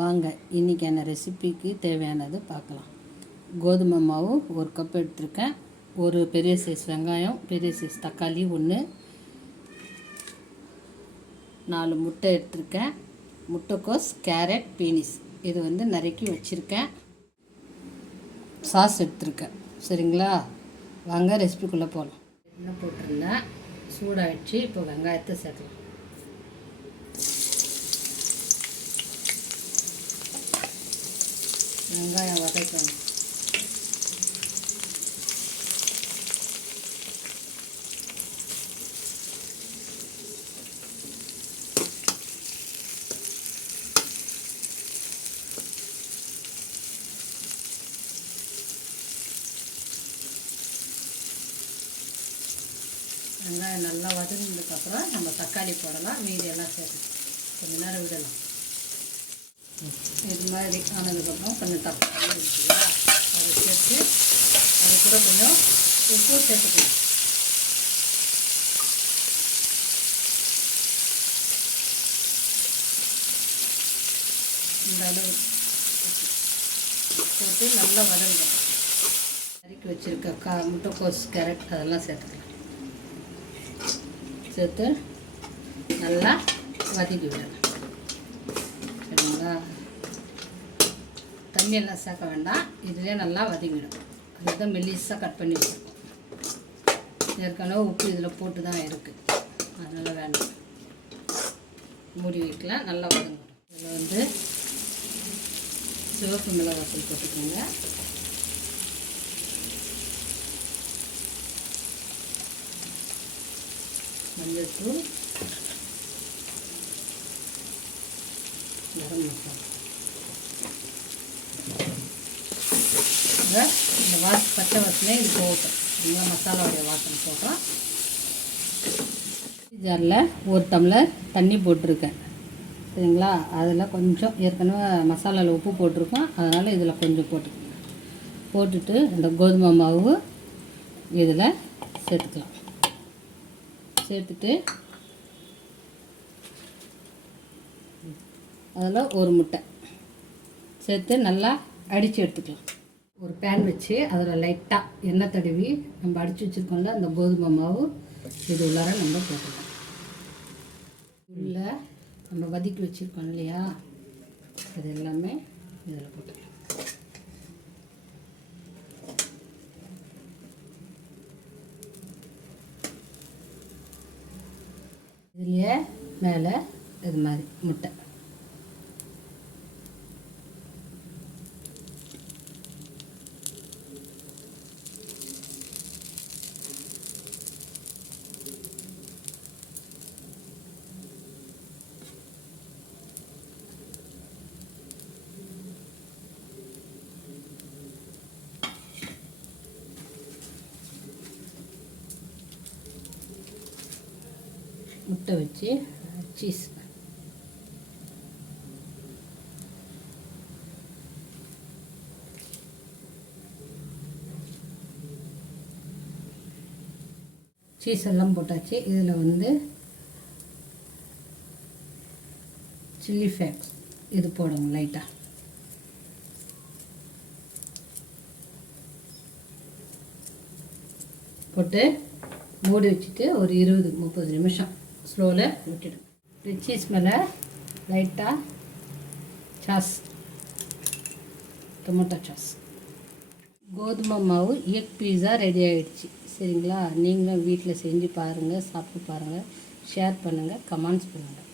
வாங்க இன்றைக்கான ரெசிபிக்கு தேவையானது பார்க்கலாம். கோதுமை மாவு 1 கப் எடுத்திருக்கேன். ஒரு பெரிய சைஸ் வெங்காயம், பெரிய சைஸ் தக்காளி 1, 4 முட்டை எடுத்திருக்கேன். முட்டைக்கோஸ், கேரட், பீனிஸ் இது நறுக்கி வச்சுருக்கேன். சாஸ் எடுத்திருக்கேன். சரிங்களா, வாங்க ரெசிபிக்குள்ளே போகலாம். எண்ணெய் போட்டிருந்தேன், சூடாகிடுச்சு. இப்போ வெங்காயத்தை சேர்க்கலாம். வெங்காயம் வதக்கணும். வெங்காயம் நல்லா வதங்கினதுக்கப்புறம் நம்ம தக்காளி போடலாம். மீதியெல்லாம் சேர்த்து கொஞ்சம் நேரம் விடலாம். இது மாதிரி ஆனதுக்கப்புறம் கொஞ்சம் தக்காளி இருக்குல்ல, அதை சேர்த்து அது கூட கொஞ்சம் உப்பு சேர்த்துக்கணும். இந்த அளவு போட்டு நல்லா வதங்கணும். நறுக்கி வச்சுருக்க முட்டைக்கோஸ், கேரட் அதெல்லாம் சேர்த்துக்கலாம். சேர்த்து நல்லா வதக்கி விடணும். சரிங்களா, தண்ணியெல்லாம் சேர்க்க வேண்டாம், இதுலேயே நல்லா வதங்கிடும். அதுதான் மெல்லிஸாக கட் பண்ணி வச்சுருக்கோம். ஏற்கனவே உப்பு இதில் போட்டு தான் இருக்குது, அதனால் வேண்டாம். மூடி வைக்கலாம், நல்லா வதங்கணும். இதில் சிவப்பு மிளகாத்தூள் போட்டுக்கோங்க. மஞ்சள் தூள், கரம் மசாலா. இந்த பச்சை வாசனை இது போட்டோம். நல்லா மசாலாவுடைய வாசனை போட்டோம். ஜாரில் 1 டம்ளர் தண்ணி போட்டிருக்கேன். சரிங்களா, அதில் கொஞ்சம் ஏற்கனவே மசாலாவில் உப்பு போட்டிருக்கோம், அதனால் இதில் கொஞ்சம் போட்டுட்டு இந்த கோதுமை மாவு இதில் சேர்த்துக்கலாம். சேர்த்துட்டு அதில் 1 முட்டை சேர்த்து நல்லா அடித்து எடுத்துக்கலாம். ஒரு பேன் வச்சு அதில் லைட்டாக எண்ணெய் தடவி நம்ம அடித்து வச்சுருக்கோம்ல அந்த கோதுமை மாவு இது உள்ளார நம்ம போட்டுக்கலாம். உள்ளே நம்ம வதக்கி வச்சுருக்கோம் இல்லையா, அது எல்லாமே இதில் போட்டுக்கலாம். இதுலேயே மேலே இது மாதிரி முட்டை முட்டை வச்சு சீஸ் எல்லாம் போட்டாச்சு. இதில் சில்லி ஃப்ளேக்ஸ் இது போடுங்க லைட்டாக. போட்டு மூடி வச்சுட்டு ஒரு 20-30 நிமிஷம் ஸ்லோவில் விட்டுடும். சீஸ் மேலே லைட்டாக சாஸ், டொமேட்டோ சாஸ். கோதுமை மாவு எக் பீஸா ரெடி ஆகிடுச்சு. சரிங்களா, நீங்களும் வீட்டில் செஞ்சு பாருங்கள், சாப்பிட்டு பாருங்கள், ஷேர் பண்ணுங்கள், கமெண்ட்ஸ் பண்ணுங்கள்.